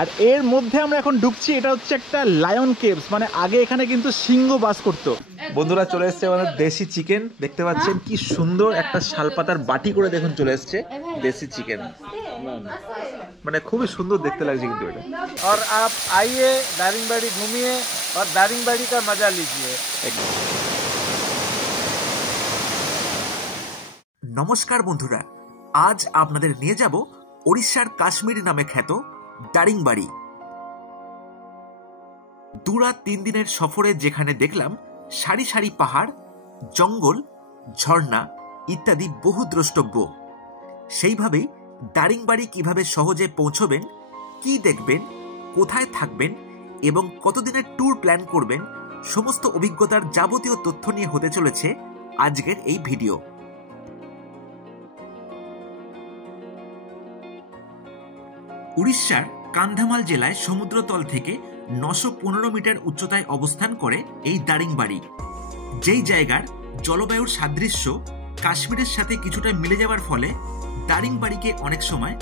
আর এর মধ্যে আমরা এখন ঢুকছি, এটা হচ্ছে একটা লায়ন কেভস, মানে আগে এখানে কিন্তু সিংহ বাস করতো। বন্ধুরা চলে এসছে আমাদের দেশি চিকেন, দেখতে পাচ্ছেন কি সুন্দর একটা শালপাতার বাটি করে দেখুন চলে এসছে দেশি চিকেন, মানে খুবই সুন্দর দেখতে লাগছে কিন্তু এটা। और आप आइए दारिंगबाड़ी घूमिए और दारिंगबाड़ी का मजा लीजिए। নমস্কার বন্ধুরা, আজ আপনাদের নিয়ে যাব ওড়িশার কাশ্মীর নামে খ্যাত দারিংবাড়ি। 2-3 দিনের সফরে যেখানে দেখলাম সারি সারি পাহাড়, জঙ্গল, ঝর্ণা ইত্যাদি বহু দ্রষ্টব্য, সেইভাবেই দারিংবাড়ি কিভাবে সহজে পৌঁছবেন, কি দেখবেন, কোথায় থাকবেন এবং কতদিনের ট্যুর প্ল্যান করবেন, সমস্ত অভিজ্ঞতার যাবতীয় তথ্য নিয়ে হতে চলেছে আজকের এই ভিডিও। উড়িষ্যার কান্ধামাল জেলায় সমুদ্রতল থেকে 915 মিটার উচ্চতায় অবস্থান করে এই দারিংবাড়ি, যেই জায়গার জলবায়ুর সাদৃশ্য কাশ্মীরের সাথে কিছুটা মিলে যাওয়ার ফলে দারিংবাড়িকে অনেক সময়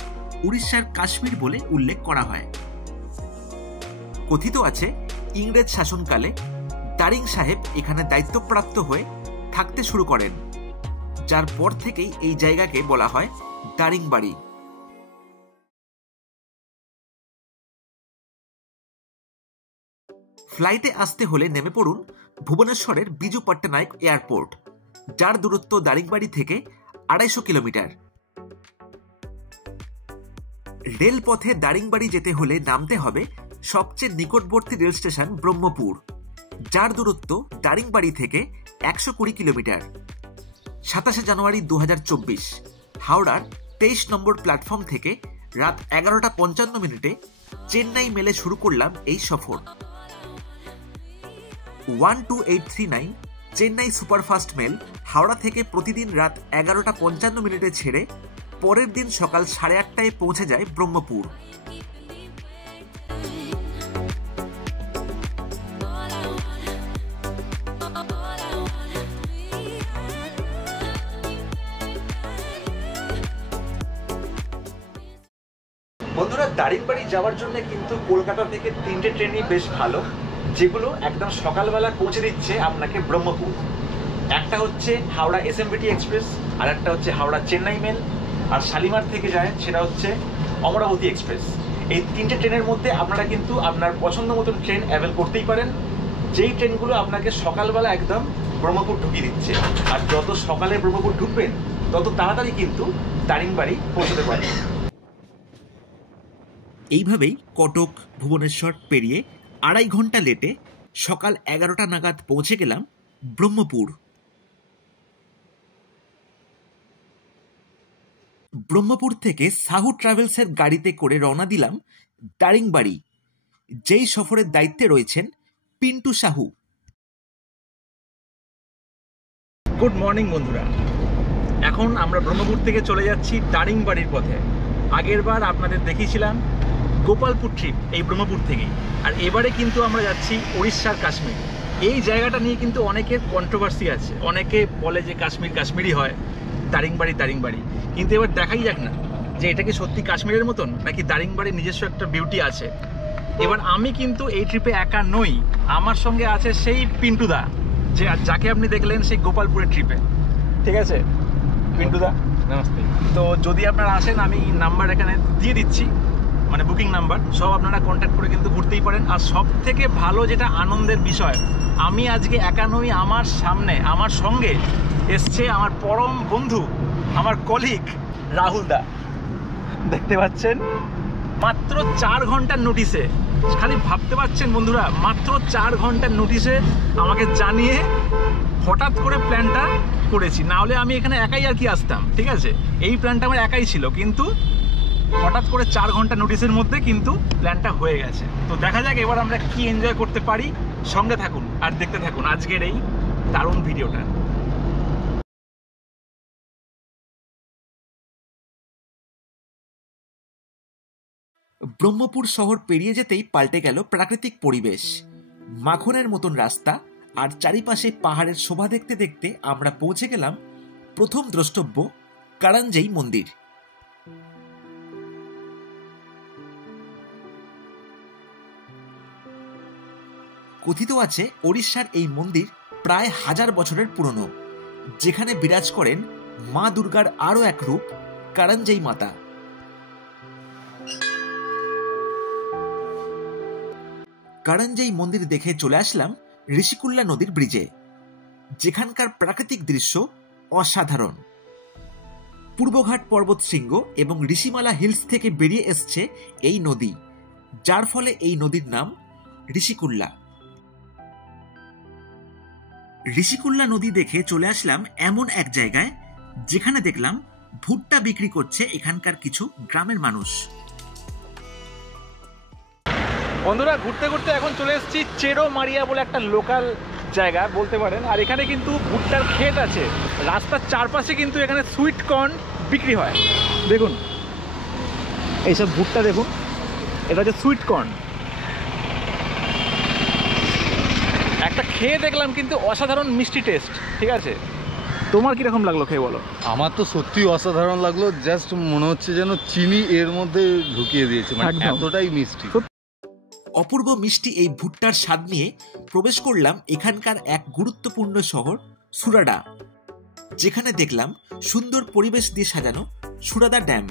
উড়িষ্যার কাশ্মীর বলে উল্লেখ করা হয়। কথিত আছে ইংরেজ শাসনকালে দারিং সাহেব এখানে দায়িত্বপ্রাপ্ত হয়ে থাকতে শুরু করেন, যার পর থেকেই এই জায়গাকে বলা হয় দারিংবাড়ি। ফ্লাইটে আসতে হলে নেমে পড়ুন ভুবনেশ্বরের বিজু পট্টনায়ক এয়ারপোর্ট, যার দূরত্ব দারিংবাড়ি থেকে 250 কিলোমিটার। রেলপথে দারিংবাড়ি যেতে হলে নামতে হবে সবচেয়ে নিকটবর্তী রেল স্টেশন ব্রহ্মপুর, যার দূরত্ব দারিংবাড়ি থেকে 120 কিলোমিটার। 27 জানুয়ারি 2024 হাওড়ার 23 নম্বর প্ল্যাটফর্ম থেকে রাত 11:55 চেন্নাই মেলে শুরু করলাম এই সফর। 12839 চেন্নাই সুপারফাস্ট মেল হাওড়া থেকে প্রতিদিন রাত 11:55 ছেড়ে পরের দিন সকাল 8:30টায় পৌঁছে যায় ব্রহ্মপুর। বন্ধুরা দারিংবাড়ি যাওয়ার জন্য কিন্তু কলকাতা থেকে 3টে ট্রেনই বেশ ভালো, যেগুলো একদম সকালবেলা পৌঁছে দিচ্ছে আপনাকে ব্রহ্মপুর। একটা হচ্ছে হাওড়া এসএমবিটি এক্সপ্রেস, আর একটা হচ্ছে হাওড়া চেন্নাই মেল, আর শালিমার থেকে যায় সেটা হচ্ছে অমরাবতী এক্সপ্রেস। এই 3টে ট্রেনের মধ্যে আপনারা কিন্তু আপনার পছন্দ মতন ট্রেন অ্যাভেল করতেই পারেন, যেই ট্রেনগুলো আপনাকে সকালবেলা একদম ব্রহ্মপুর ঢুকিয়ে দিচ্ছে। আর যত সকালে ব্রহ্মপুর ঢুকবেন তত তাড়াতাড়ি কিন্তু দারিংবাড়ি পৌঁছতে পারবেন। এইভাবেই কটক ভুবনেশ্বর পেরিয়ে 2.5 ঘন্টা লেটে সকাল 11টা নাগাদ পৌঁছে গেলাম ব্রহ্মপুর। ব্রহ্মপুর থেকে সাহু ট্রাভেলসের গাড়িতে করে রওনা দিলাম দারিংবাড়ি, যেই সফরের দায়িত্বে রয়েছেন পিন্টু সাহু। গুড মর্নিং বন্ধুরা, এখন আমরা ব্রহ্মপুর থেকে চলে যাচ্ছি দারিংবাড়ির পথে। আগের বার আপনাদের দেখিয়েছিলাম গোপালপুর ট্রিপ এই ব্রহ্মপুর থেকেই, আর এবারে কিন্তু আমরা যাচ্ছি উড়িষ্যার কাশ্মীর। এই জায়গাটা নিয়ে কিন্তু অনেকের কন্ট্রোভার্সি আছে, অনেকে বলে যে কাশ্মীর কাশ্মীরই হয়, দারিংবাড়ি দারিংবাড়ি, কিন্তু এবার দেখাই যাক না যে এটা কি সত্যি কাশ্মীরের মতন নাকি দারিংবাড়ির নিজস্ব একটা বিউটি আছে। এবার আমি কিন্তু এই ট্রিপে একা নই, আমার সঙ্গে আছে সেই পিন্টুদা, যে যাকে আপনি দেখলেন সেই গোপালপুরের ট্রিপে। ঠিক আছে পিন্টুদা, নমস্তে। তো যদি আপনারা আসেন, আমি নাম্বার এখানে দিয়ে দিচ্ছি, মানে বুকিং নাম্বার, সব আপনারা কন্ট্যাক্ট করে কিন্তু ঘুরতেই পারেন। আর সব থেকে ভালো যেটা আনন্দের বিষয়, আমি আজকে একা নই, আমার সামনে আমার সঙ্গে এসছে আমার পরম বন্ধু, আমার কলিগ রাহুল দা। দেখতে পাচ্ছেন মাত্র 4 ঘন্টার নোটিশে, খালি ভাবতে পারছেন বন্ধুরা, মাত্র 4 ঘন্টার নোটিশে আমাকে জানিয়ে হঠাৎ করে প্ল্যানটা করেছি। না হলে আমি এখানে একাই আর কি আসতাম, ঠিক আছে, এই প্ল্যানটা আমার একাই ছিল, কিন্তু হঠাৎ করে 4 ঘন্টা নোটিশের মধ্যে কিন্তু প্ল্যানটা হয়ে গেছে। তো দেখা যাক এবার আমরা কি এনজয় করতে পারি। সঙ্গে থাকুন আর দেখতে থাকুন আজকের এই দারুণ ভিডিওটা। ব্রহ্মপুর শহর পেরিয়ে যেতেই পাল্টে গেল প্রাকৃতিক পরিবেশ। মাখনের মতন রাস্তা আর চারিপাশে পাহাড়ের শোভা দেখতে দেখতে আমরা পৌঁছে গেলাম প্রথম দ্রষ্টব্য কারাঞ্জেই মন্দির। কথিত আছে ওড়িশার এই মন্দির প্রায় 1000 বছরের পুরনো, যেখানে বিরাজ করেন মা দুর্গার আরো এক রূপ কারাঞ্জেই মাতা। কারাঞ্জেই মন্দির দেখে চলে আসলাম ঋষিকুল্লা নদীর ব্রিজে, যেখানকার প্রাকৃতিক দৃশ্য অসাধারণ। পূর্বঘাট পর্বত শৃঙ্গ এবং ঋষিমালা হিলস থেকে বেরিয়ে এসছে এই নদী, যার ফলে এই নদীর নাম ঋষিকুল্লা। ঋষিকুল্লা নদী দেখে চলে আসলাম এমন এক জায়গায় যেখানে দেখলাম ভুট্টা বিক্রি করছে এখানকার কিছু গ্রামের মানুষ। বন্ধুরা, ঘুরতে ঘুরতে এখন চলে এসেছি চেরো মারিয়া বলে একটা লোকাল জায়গা বলতে পারেন। আর এখানে কিন্তু ভুট্টার ক্ষেত আছে, রাস্তার চারপাশে কিন্তু এখানে সুইট কর্ন বিক্রি হয়। দেখুন এইসব ভুট্টা, দেখুন এটা হচ্ছে সুইট কর্ন। একটা খেয়ে দেখলাম কিন্তু অসাধারণ মিষ্টি টেস্ট। ঠিক আছে, তোমার কিরকম লাগলো খেয়ে বলো? আমার তো সত্যি অসাধারণ লাগলো, জাস্ট মনে হচ্ছে যেন চিনি এর মধ্যে ঢুকিয়ে দিয়েছে, মানে এতটাই মিষ্টি। অপূর্ব মিষ্টি এই ভুট্টার স্বাদ নিয়ে প্রবেশ করলাম এখানকার এক গুরুত্বপূর্ণ শহর সুরাডা, যেখানে দেখলাম সুন্দর পরিবেশ দিয়ে সাজানো সুরাদা ড্যাম।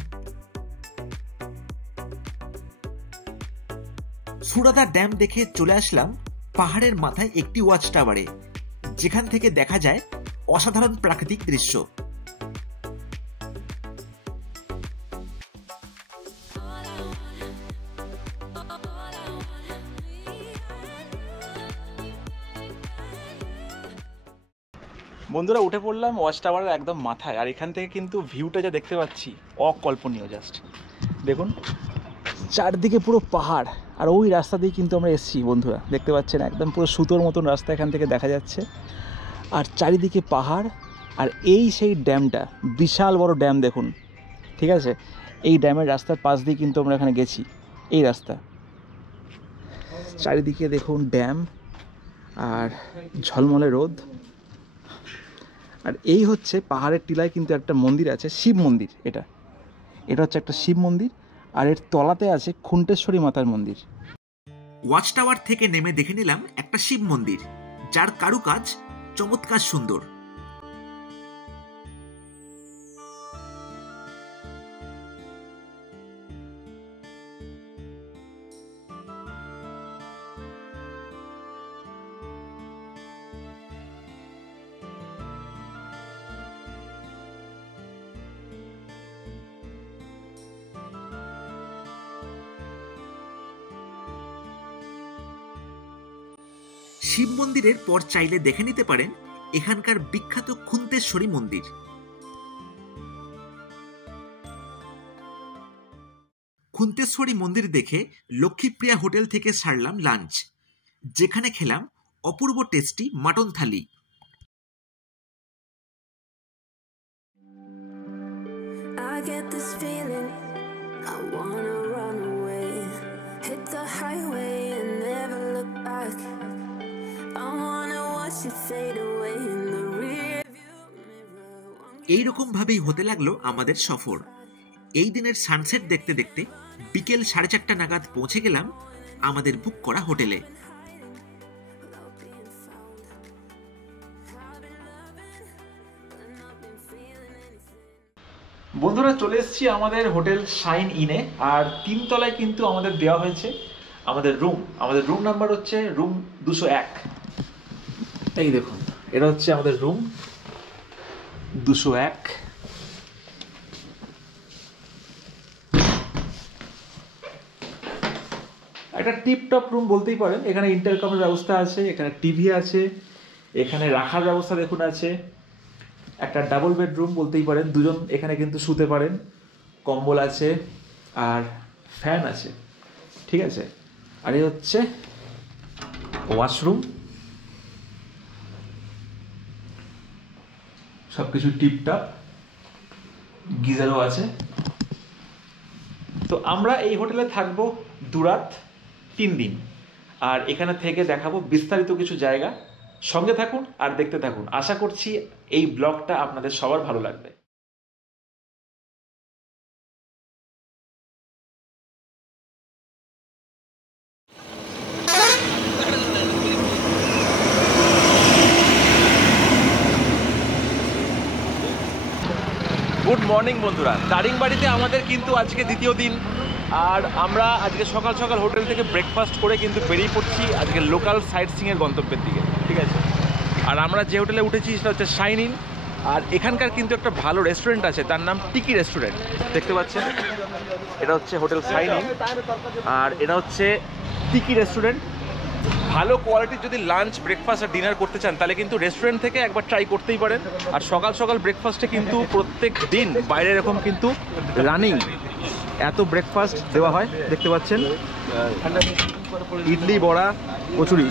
সুরাদা ড্যাম দেখে চলে আসলাম পাহাড়ের মাথায় একটি ওয়াচ টাওয়ারে, যেখান থেকে দেখা যায় অসাধারণ প্রাকৃতিক দৃশ্য। বন্ধুরা, উঠে পড়লাম ওয়াচ টাওয়ারের একদম মাথায়, আর এখান থেকে কিন্তু ভিউটা যা দেখতে পাচ্ছি অকল্পনীয়। জাস্ট দেখুন, চারদিকে পুরো পাহাড়, আর ওই রাস্তা দিয়ে কিন্তু আমরা এসেছি বন্ধুরা, দেখতে পাচ্ছেন একদম পুরো সুতোর মতন রাস্তা এখান থেকে দেখা যাচ্ছে, আর চারিদিকে পাহাড়। আর এই সেই ড্যামটা, বিশাল বড় ড্যাম দেখুন। ঠিক আছে, এই ড্যামের রাস্তার পাশ দিয়ে কিন্তু আমরা এখানে গেছি। এই রাস্তা, চারিদিকে দেখুন ড্যাম আর ঝলমলে রোদ। আর এই হচ্ছে পাহাড়ের টিলায় কিন্তু একটা মন্দির আছে, শিব মন্দির। এটা হচ্ছে একটা শিব মন্দির, আর এর তলাতে আছে খুন্টেশ্বরী মাতার মন্দির। ওয়াচ টাওয়ার থেকে নেমে দেখে নিলাম একটা শিব মন্দির, যার কারুকাজ চমৎকার সুন্দর। শিব মন্দিরের পর চাইলে দেখে নিতে পারেন এখানকার বিখ্যাত খুন্তেশ্বরী মন্দির। খুন্তেশ্বরী মন্দির দেখে লক্ষ্মীপ্রিয়া হোটেল থেকে সারলাম লাঞ্চ, যেখানে খেলাম অপূর্ব tasty mutton thali. I get this feeling I wanna run away, hit the highway and never look back. I wanna watch it fade away in the rear view mirror. এইরকম ভাবেই হতে লাগলো আমাদের সফর। এই দিনের সানসেট দেখতে দেখতে বিকেল 4:30 নাগাদ পৌঁছে গেলাম আমাদের বুক করা হোটেলে। বন্ধুরা, চলে এসেছি আমাদের হোটেল শাইন ইনে, আর 3 তলায় কিন্তু আমাদের দেওয়া হয়েছে আমাদের রুম নাম্বার হচ্ছে রুম 201। এই দেখুন, এটা হচ্ছে আমাদের রুম 201। একটা টিপটপ রুম বলতেই পারেন। এখানে ইন্টারকমের ব্যবস্থা আছে, এখানে টিভি আছে, এখানে রাখার ব্যবস্থা দেখুন আছে। একটা ডাবল বেডরুম বলতেই পারেন, দুজন এখানে কিন্তু শুতে পারেন, কম্বল আছে আর ফ্যান আছে। ঠিক আছে, আর এই হচ্ছে ওয়াশরুম, সবকিছু টিপটপ, গিজারও আছে। তো আমরা এই হোটেলে থাকবো 2 রাত 3 দিন, আর এখানে থেকে দেখাবো বিস্তারিত কিছু জায়গা। সঙ্গে থাকুন আর দেখতে থাকুন, আশা করছি এই ব্লগটা আপনাদের সবার ভালো লাগবে। গুড মর্নিং বন্ধুরা, দারিংবাড়িতে আমাদের কিন্তু আজকে দ্বিতীয় দিন। আর আমরা আজকে সকাল সকাল হোটেল থেকে ব্রেকফাস্ট করে কিন্তু বেরিয়ে পড়ছি আজকে লোকাল সাইট সিংয়ের গন্তব্যের দিকে, ঠিক আছে। আর আমরা যে হোটেলে উঠেছি সেটা হচ্ছে শাইন ইন। আর এখানকার কিন্তু একটা ভালো রেস্টুরেন্ট আছে, তার নাম টিকি রেস্টুরেন্ট, দেখতে পাচ্ছেন। এটা হচ্ছে হোটেল শাইন ইন আর এটা হচ্ছে টিকি রেস্টুরেন্ট। ভালো কোয়ালিটির যদি লাঞ্চ, ব্রেকফাস্ট আর ডিনার করতে চান তাহলে কিন্তু রেস্টুরেন্ট থেকে একবার ট্রাই করতেই পারেন। আর সকাল সকাল ব্রেকফাস্টে কিন্তু প্রত্যেক দিন বাইরে এরকম কিন্তু রানিং এত ব্রেকফাস্ট দেওয়া হয়, দেখতে পাচ্ছেন। ইডলি, বড়া, কচুরি।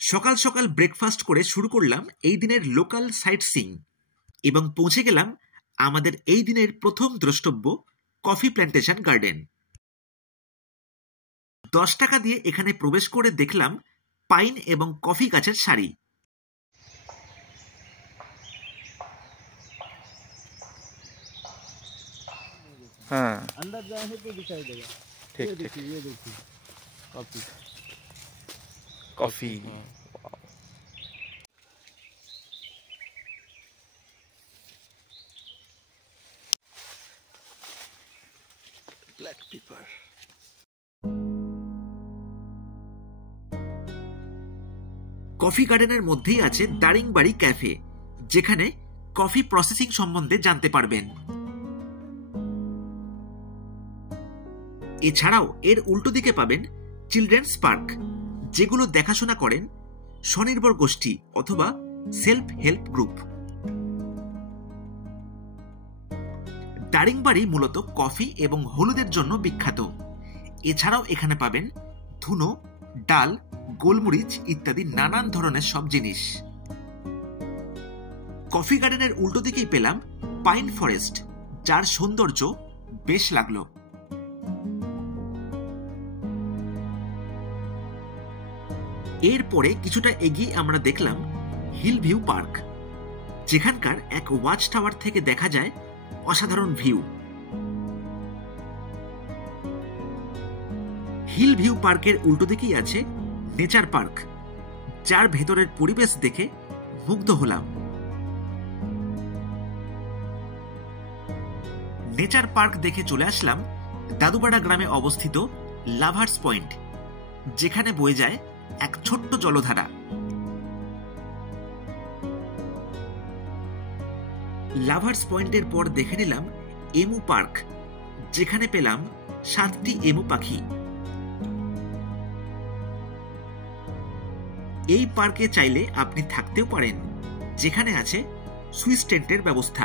সকাল সকাল ব্রেকফাস্ট করে শুরু করলাম এই দিনের লোকাল সাইট সিং এবং পৌঁছে গেলাম আমাদের এই দিনের প্রথম দ্রষ্টব্য কফি প্ল্যান্টেশন গার্ডেন। 10 টাকা দিয়ে এখানে প্রবেশ করে দেখলাম পাইন এবং কফি গাছের সারি। হ্যাঁ, ঠিক ঠিক। কফি। Black pepper. কফি গার্ডেনের মধ্যেই আছে দারিংবাড়ি ক্যাফে, যেখানে কফি প্রসেসিং সম্বন্ধে জানতে পারবেন। এছাড়াও এর উল্টো দিকে পাবেন চিলড্রেন্স পার্ক, যেগুলো দেখাশোনা করেন স্বনির্ভর গোষ্ঠী অথবা সেলফ হেল্প গ্রুপ। দারিংবাড়ি মূলত কফি এবং হলুদের জন্য বিখ্যাত। এছাড়াও এখানে পাবেন ধুনো, ডাল, গোলমরিচ ইত্যাদি নানান ধরনের সব জিনিস। কফি গার্ডেনের উল্টো দিকেই পেলাম পাইন ফরেস্ট, যার সৌন্দর্য বেশ লাগলো। এরপরে কিছুটা এগিয়ে আমরা দেখলাম হিল ভিউ পার্ক, যেখানকার এক ওয়াচ টাওয়ার থেকে দেখা যায় অসাধারণ ভিউ। হিল ভিউ পার্কের উল্টো দিকেই আছে নেচার পার্ক, যার ভেতরের পরিবেশ দেখে মুগ্ধ হলাম। নেচার পার্ক দেখে চলে আসলাম দাদুপাড়া গ্রামে অবস্থিত লাভার্স পয়েন্ট, যেখানে বয়ে যায় এক ছোট্ট জলধারা। লাভার্স পয়েন্টের পর দেখে নিলাম এমু পার্ক, যেখানে পেলাম 7টি এমু পাখি। এই পার্কে চাইলে আপনি থাকতেও পারেন, যেখানে আছে সুইস টেন্টের ব্যবস্থা।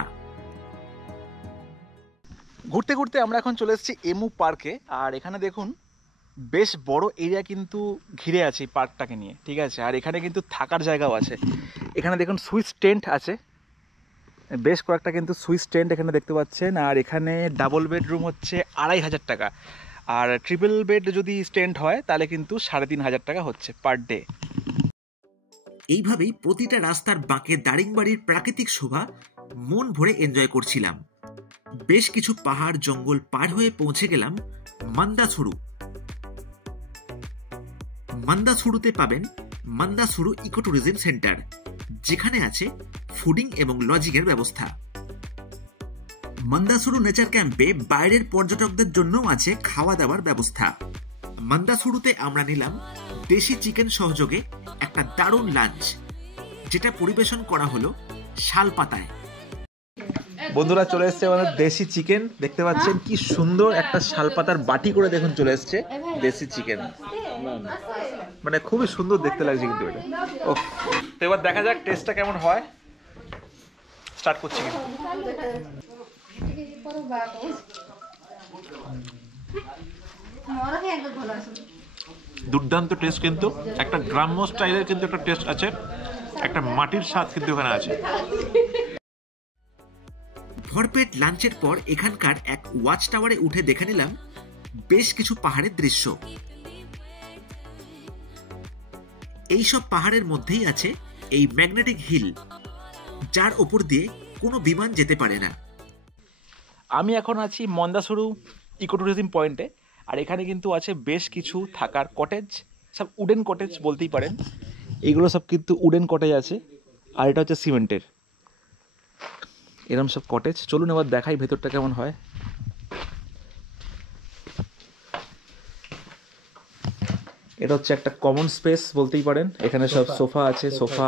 ঘুরতে ঘুরতে আমরা এখন চলে এসেছি এমু পার্কে। আর এখানে দেখুন বেশ বড় এরিয়া কিন্তু ঘিরে আছে এই পার্কটাকে নিয়ে, ঠিক আছে। আর এখানে কিন্তু থাকার জায়গাও আছে। এখানে দেখুন সুইস টেন্ট আছে, বেশ কয়েকটা কিন্তু সুইস টেন্ট এখানে দেখতে পাচ্ছেন। আর এখানে ডাবল বেডরুম হচ্ছে 2500 টাকা, আর ট্রিপল বেড যদি টেন্ট হয় তাহলে কিন্তু 3500 টাকা হচ্ছে পার ডে। এইভাবেই প্রতিটা রাস্তার বাঁকে দারিংবাড়ির প্রাকৃতিক শোভা মন ভরে এনজয় করছিলাম। বেশ কিছু পাহাড় জঙ্গল পার হয়ে পৌঁছে গেলাম মান্দাছুড়ু। মান্দাছুড়ুতে পাবেন মান্দাছুড়ু ইকো ট্যুরিজম সেন্টার, যেখানে আছে ফুডিং এবং লজিং এর ব্যবস্থা। মান্দাছুড়ু নেচার ক্যাম্পে বাইরের পর্যটকদের জন্যও আছে খাওয়া দাওয়ার ব্যবস্থা। মান্দাছুড়ুতে আমরা নিলাম দেশি চিকেন সহযোগে একটা দারুণ লাঞ্চ, যেটা পরিবেশন করা হলো শাল পাতায়। বন্ধুরা চলে এসছে আমাদের দেশি চিকেন, দেখতে পাচ্ছেন কি সুন্দর একটা শালপাতার বাটি করে দেখুন চলে এসছে দেশি চিকেন, মানে খুবই সুন্দর দেখতে লাগছে কিন্তু এটা। ও তো এবার দেখা যাক টেস্টটা কেমন হয়। স্টার্ট করছি কিন্তু। দুর্দান্ত টেস্ট, কিন্তু একটা গ্রাম্য স্টাইলের কিন্তু একটা টেস্ট আছে, একটা মাটির স্বাদ কিন্তু এখানে আছে। ভরপেট লাঞ্চের পর এখানকার এক ওয়াচ টাওয়ারে উঠে দেখে নিলাম বেশ কিছু পাহাড়ের দৃশ্য। এইসব পাহাড়ের মধ্যেই আছে এই ম্যাগনেটিক হিল, যার উপর দিয়ে কোনো বিমান যেতে পারে না। আমি এখন আছি মন্দাছুড়ু ইকো ট্যুরিজম পয়েন্টে। আর এখানে কিন্তু আছে বেশ কিছু থাকার কটেজ, সব উডেন কটেজ বলতেই পারেন। এইগুলো সব কিন্তু উডেন কটেজ আছে, আর এটা হচ্ছে সিমেন্টের। এরকম সব কটেজ। চলুন এবার দেখাই ভেতরটা কেমন হয়। এটা হচ্ছে একটা কমন স্পেস বলতেই পারেন। এখানে সব সোফা আছে, সোফা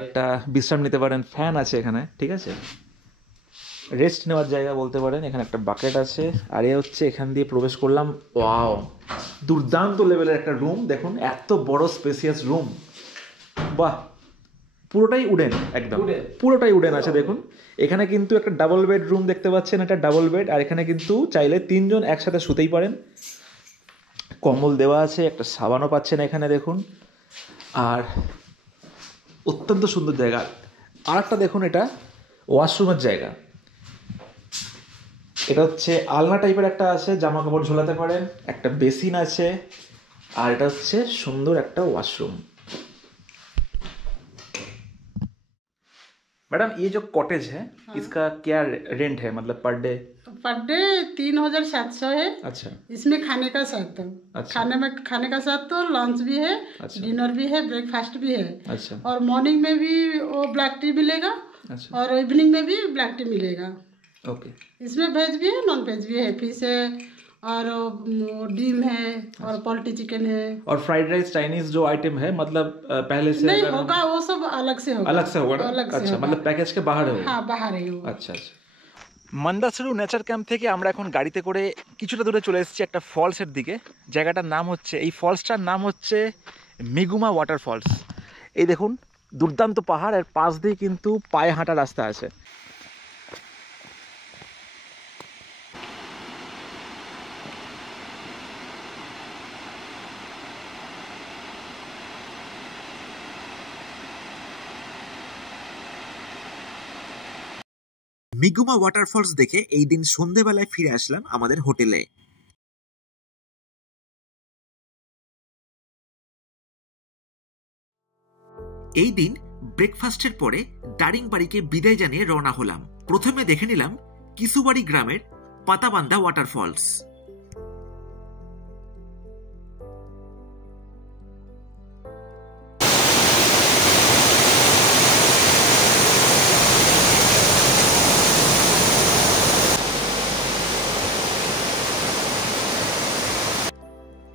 একটা বিশ্রাম নিতে পারেন, ফ্যান আছে এখানে, ঠিক আছে, রেস্ট নেওয়ার জায়গা বলতে পারেন। এখানে একটা বাকেট আছে। আর এ হচ্ছে এখান দিয়ে প্রবেশ করলাম, ওয়াও দুর্দান্ত লেভেলের একটা রুম। দেখুন এত বড় স্পেসিয়াস রুম, বাহ, পুরোটাই উডেন, একদম পুরোটাই উডেন আছে। দেখুন এখানে কিন্তু একটা ডাবল বেড রুম দেখতে পাচ্ছেন, এটা ডাবল বেড। আর এখানে কিন্তু চাইলে 3 জন একসাথে শুতেই পারেন। কম্বল দেওয়া আছে, একটা সাবানও পাচ্ছেন এখানে দেখুন। আর অত্যন্ত সুন্দর জায়গা। আর একটা দেখুন, এটা ওয়াশরুমের জায়গা। এটা হচ্ছে আলনা টাইপের একটা আছে, জামা কাপড় ঝোলাতে পারেন, একটা বেসিন আছে। আর এটা হচ্ছে সুন্দর একটা ওয়াশরুম। मैडम ये जो कॉटेज है, हाँ, इसका क्या रेंट है, मतलब पर डे? पर डे 3,700 है। अच्छा, इसमें खाने का साथ तो अच्छा, खाने का साथ तो लंच भी है, अच्छा, डिनर भी है, ब्रेकफास्ट भी है। अच्छा, और मॉर्निंग में भी वो ब्लैक टी मिलेगा, अच्छा, और इवनिंग में भी ब्लैक टी मिलेगा। ओके। इसमें वेज भी है, नॉन वेज भी है, फिश है, और डीम है, और पोल्ट्री चिकन है। और फ्राइड राइस चाइनीज जो आइटम है, मतलब पहले से नहीं होगा, वो सब अलग से होगा। अलग से होगा ना? अलग से अच्छा, होगा। मतलब पैकेज के बाहर है? हाँ, बाहर है वो। আচ্ছা আচ্ছা। মন্দাসরু নেচার ক্যাম্প থেকে আমরা এখন গাড়িতে করে কিছুটা দূরে চলে এসেছি একটা ফলসের দিকে। জায়গাটার নাম হচ্ছে, এই ফলসটার নাম হচ্ছে মিগুমা ওয়াটার ফলস। এই দেখুন দুর্দান্ত পাহাড়, এর পাশ দিয়ে কিন্তু পায়ে হাঁটা রাস্তা আছে। মিগুমা ওয়াটারফলস দেখে এই দিন সন্ধেবেলায় ফিরে আসলাম আমাদের হোটেলে। এই দিন ব্রেকফাস্টের পরে দারিংবাড়িকে বিদায় জানিয়ে রওনা হলাম। প্রথমে দেখে নিলাম কিসুবাড়ি গ্রামের পাতাবান্ধা ওয়াটারফলস।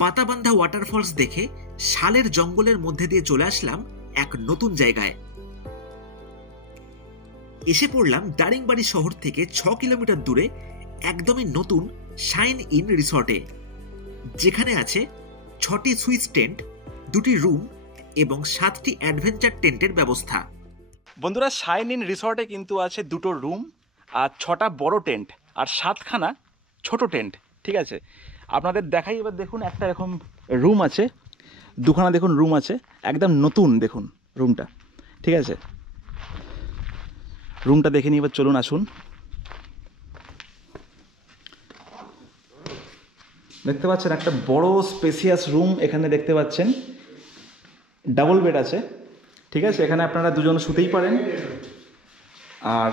পাতাবান্ধা ওয়াটারফলস দেখে শালের জঙ্গলের মধ্যে দিয়ে চলে আসলাম এক নতুন জায়গায়। এসে পড়লাম দারিংবাড়ি শহর থেকে 6 কিলোমিটার দূরে একদমই নতুন শাইন ইন রিসর্টে, যেখানে আছে 6টি সুইস টেন্ট, 2টি রুম এবং 7টি অ্যাডভেঞ্চার টেন্টের ব্যবস্থা। বন্ধুরা, শাইন ইন রিসর্টে কিন্তু আছে 2টো রুম আর 6টা বড় টেন্ট আর 7খানা ছোট টেন্ট, ঠিক আছে। আপনাদের দেখাই এবার। দেখুন একটা এরকম রুম আছে, 2খানা দেখুন রুম আছে, একদম নতুন দেখুন রুমটা, ঠিক আছে। রুমটা দেখে নিই এবার, চলুন আসুন। দেখতে পাচ্ছেন একটা বড় স্পেসিয়াস রুম এখানে দেখতে পাচ্ছেন, ডাবল বেড আছে, ঠিক আছে। এখানে আপনারা 2 জন শুতেই পারেন। আর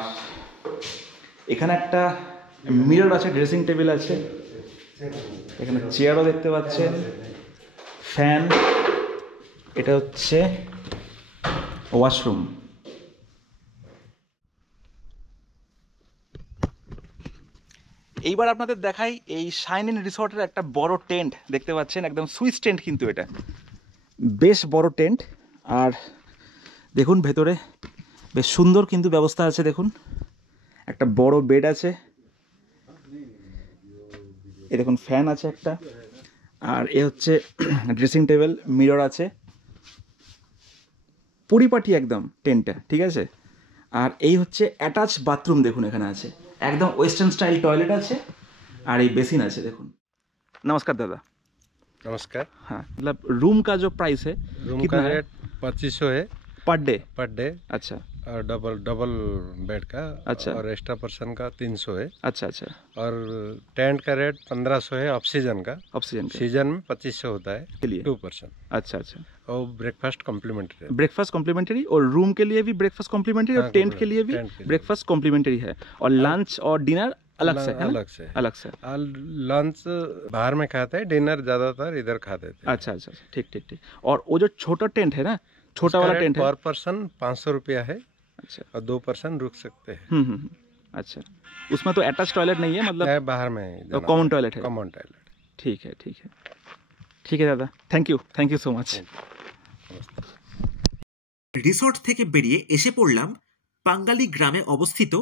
এখানে একটা মিরর আছে, ড্রেসিং টেবিল আছে, এখানে চেয়ারও দেখতে পাচ্ছেন, ফ্যান। এটা হচ্ছে ওয়াশরুম। এইবার আপনাদের দেখাই এই শাইন ইন রিসর্টের একটা বড় টেন্ট দেখতে পাচ্ছেন, একদম সুইস টেন্ট কিন্তু এটা বেশ বড় টেন্ট। আর দেখুন ভেতরে বেশ সুন্দর কিন্তু ব্যবস্থা আছে। দেখুন একটা বড় বেড আছে, এই দেখুন ফ্যান আছে একটা, আর এ হচ্ছে ড্রেসিং টেবিল, মিরর আছে, পরিপাটি একদম টেন্টটা, ঠিক আছে। আর এই হচ্ছে অ্যাটাচ বাথরুম, দেখুন এখানে আছে একদম ওয়েস্টার্ন स्टाइल टॉयलेट আছে, আর এই বেসিন আছে দেখুন। नमस्कार दादा। नमस्कार। हाँ, मतलब रूम का जो प्राइस है, रूम का रेट 2500 है पर डे। अच्छा। और डबल बेड का, अच्छा। और एक्स्ट्रा पर्सन का 300 है। अच्छा अच्छा। और टेंट का रेट 1500 है ऑक्सीजन का। ऑक्सीजन सीजन में 2500 होता है के लिए 2%। अच्छा अच्छा। और ब्रेकफास्ट कॉम्प्लीमेंट्री है। ब्रेकफास्ट कॉम्प्लीमेंट्री, और रूम के लिए भी ब्रेकफास्ट कॉम्प्लीमेंट्री, और टेंट के लिए भी ब्रेकफास्ट कॉम्प्लीमेंट्री है, और लंच और डिनर अलग से है? अलग से। और लंच बाहर में खाते हैं, डिनर ज्यादातर इधर खाते थे। अच्छा अच्छा, ठीक ठीक ठीक। और वो जो छोटा टेंट है ना, छोटा वाला टेंट है, पर पर्सन 500 रुपया है। अच्छा। और 2 पर्सन रुक सकते हैं। अच्छा, उसमें तो अटैच टॉयलेट नहीं है मतलब? बाहर में कॉमन टॉयलेट है। Common toilet. ठीक है, ठीक है, ठीक है दादा, thank you so much. Resort থেকে বেরিয়ে এসে পড়লাম পাঙ্গালি গ্রামে অবস্থিত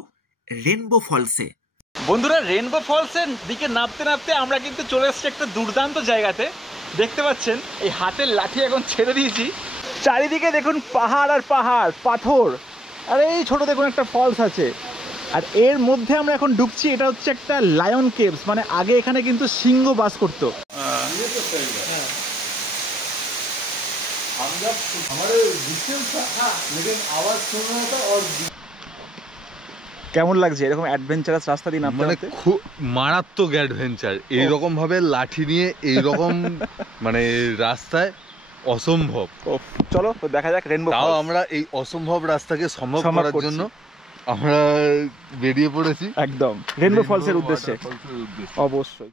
রেনবো ফলসে। বন্ধুরা, রেনবো ফলসের দিকে নামতে নামতে আমরা কিন্তু চলে এসেছি একটা দুর্দান্ত জায়গাতে। দেখতে পাচ্ছেন এই হাতের লাঠি এখন ছেড়ে দিয়েছি, চারিদিকে দেখুন পাহাড় আর পাহাড়, পাথর, আর এই ছোট দেখুন একটা ফলস আছে। আর এর মধ্যে আমরা এখন ঢুকছি। এটা হচ্ছে একটা লায়ন কেভস, মানে আগে এখানে কিন্তু সিংহ বাস করতো। কেমন লাগছে এরকম অ্যাডভেঞ্চারাস রাস্তা দিয়ে নামতে? মানে খুব মারাত্মক অ্যাডভেঞ্চার, এইরকম ভাবে লাঠি নিয়ে এইরকম মানে রাস্তায় অসম্ভব। চলো তো দেখা যাক রেনবো তাও ফলস। আমরা এই অসম্ভব রাস্তাকে সম্ভব সম্ভব করার করছি। জন্য আমরা বেরিয়ে পড়েছি একদম রেনবো ফলসের উদ্দেশ্যে। ওয়াটারফলসের উদ্দেশ্যে। অবশ্যই।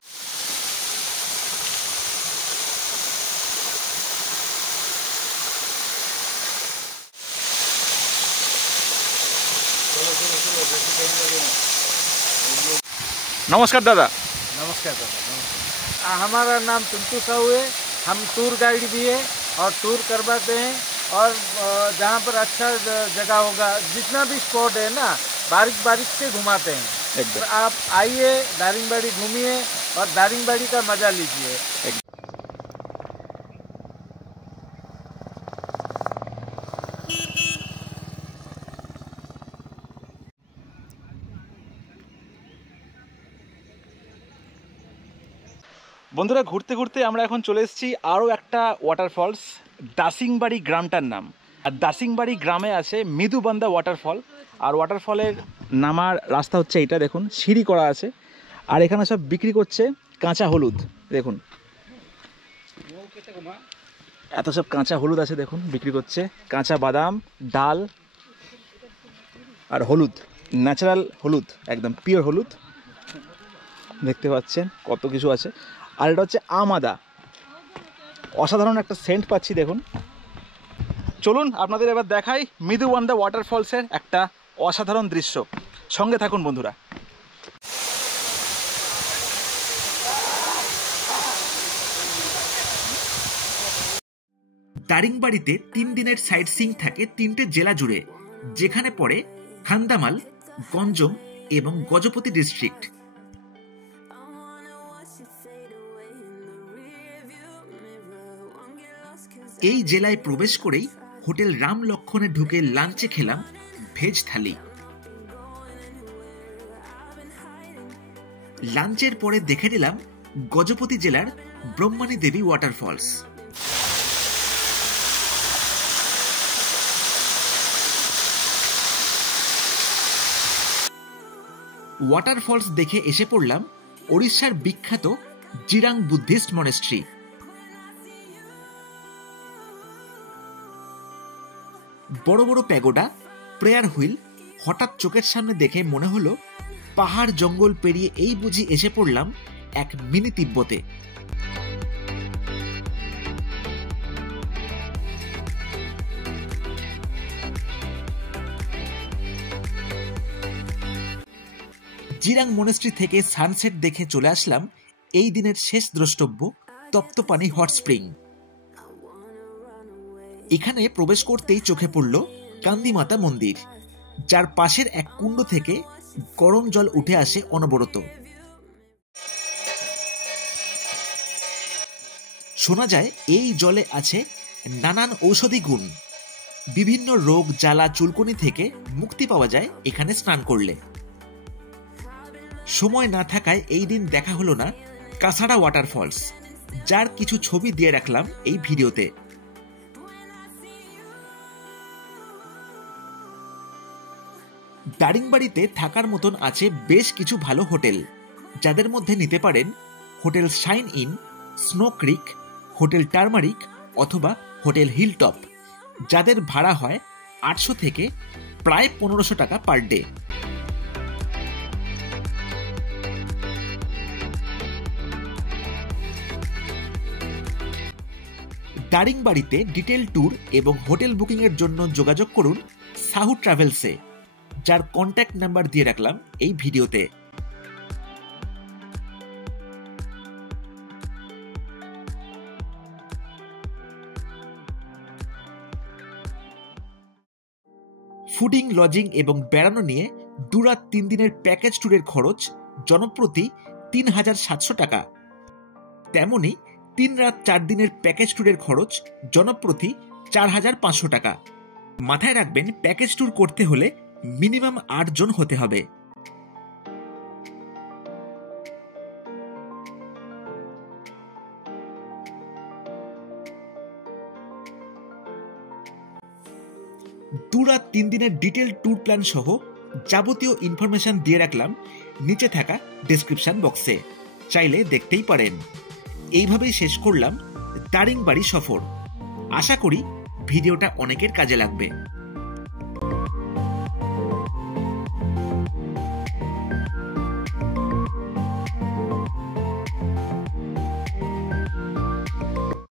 नमस्कार दादा। नमस्कार दादा। हमारा नाम पिंटू साहू है। हम टूर गाइड भी है और टूर करवाते हैं। और जहाँ पर अच्छा जगह होगा, जितना भी स्पॉट है ना, बारीक से घुमाते हैं। तो आप आइए, दारिंगबाड़ी घूमिए और दारिंगबाड़ी का मजा लीजिए। বন্ধুরা, ঘুরতে ঘুরতে আমরা এখন চলে এসেছি আরও একটা ওয়াটারফলস, দাসিংবাড়ি গ্রামটার নাম। আর দাসিংবাড়ি গ্রামে আছে মৃদুবান্দা ওয়াটারফল। আর ওয়াটারফলের নামার রাস্তা হচ্ছে এইটা, দেখুন সিঁড়ি করা আছে। আর এখানে সব বিক্রি করছে কাঁচা হলুদ, দেখুন এত সব কাঁচা হলুদ আছে, দেখুন বিক্রি করছে কাঁচা বাদাম, ডাল আর হলুদ, ন্যাচারাল হলুদ, একদম পিওর হলুদ। দেখতে পাচ্ছেন কত কিছু আছে। আর এটা হচ্ছে আমাদা, অসাধারণ একটা সেন্ট পাচ্ছি দেখুন। চলুন আপনাদের এবার দেখাই মৃদুবান্দা ওয়াটারফলসের একটা অসাধারণ দৃশ্য। সঙ্গে থাকুন বন্ধুরা। দারিংবাড়িতে 3 দিনের সাইট সিইং থাকে 3টে জেলা জুড়ে, যেখানে পড়ে খান্দামাল, গঞ্জম এবং গজপতি ডিস্ট্রিক্ট। এই জেলায় প্রবেশ করেই হোটেল রাম লক্ষণে ঢুকে লাঞ্চে খেলাম ভেজ থালি। লাঞ্চের পরে দেখে নিলাম গজপতি জেলার ব্রহ্মানী দেবী ওয়াটারফলস। ওয়াটারফলস দেখে এসে পড়লাম ওড়িশার বিখ্যাত জিরাং বুদ্ধিস্ট মনেস্ট্রি। বড় বড় প্যাগোডা, প্রেয়ার হুইল হঠাৎ চোখের সামনে দেখে মনে হলো পাহাড় জঙ্গল পেরিয়ে এই বুঝি এসে পড়লাম এক মিনি তিব্বতে। জিরাং মনেস্ট্রি থেকে সানসেট দেখে চলে আসলাম এই দিনের শেষ দ্রষ্টব্য তপ্তপানি হট স্প্রিং। এখানে প্রবেশ করতেই চোখে পড়ল কান্দিমাতা মন্দির, যার পাশের এক কুণ্ড থেকে গরম জল উঠে আসে অনবরত। শোনা যায় এই জলে আছে নানান ঔষধি গুণ। বিভিন্ন রোগ জ্বালা চুলকুনি থেকে মুক্তি পাওয়া যায় এখানে স্নান করলে। সময় না থাকায় এই দিন দেখা হলো না কাসাড়া ওয়াটারফলস, যার কিছু ছবি দিয়ে রাখলাম এই ভিডিওতে। দারিংবাড়িতে থাকার মতন আছে বেশ কিছু ভালো হোটেল, যাদের মধ্যে নিতে পারেন hotel shine in, snow creek, hotel turmeric অথবা হোটেল হিলটপ, যাদের ভাড়া হয় 800 থেকে প্রায় 1500 টাকা পার ডে। দারিংবাড়িতে ডিটেল ট্যুর এবং হোটেল বুকিং এর জন্য যোগাযোগ করুন সাহু ট্রাভেলসে, যার কন্ট্যাক্ট নাম্বার দিয়ে রাখলাম এই ভিডিওতে। ফুডিং, লজিং এবং বেড়ানো নিয়ে 2 রাত 3 দিনের প্যাকেজ ট্যুরের খরচ জনপ্রতি 3700 টাকা। তেমনি 3 রাত 4 দিনের প্যাকেজ ট্যুরের খরচ জনপ্রতি 4500 টাকা। মাথায় রাখবেন, প্যাকেজ ট্যুর করতে হলে মিনিমাম 8 জন হতে হবে। দু রাত 3 দিনের ডিটেল ট্যুর প্ল্যান সহ যাবতীয় ইনফরমেশন দিয়ে রাখলাম নিচে থাকা ডেসক্রিপশন বক্সে, চাইলে দেখতেই পারেন। এইভাবেই শেষ করলাম দারিংবাড়ি সফর। আশা করি ভিডিওটা অনেকের কাজে লাগবে।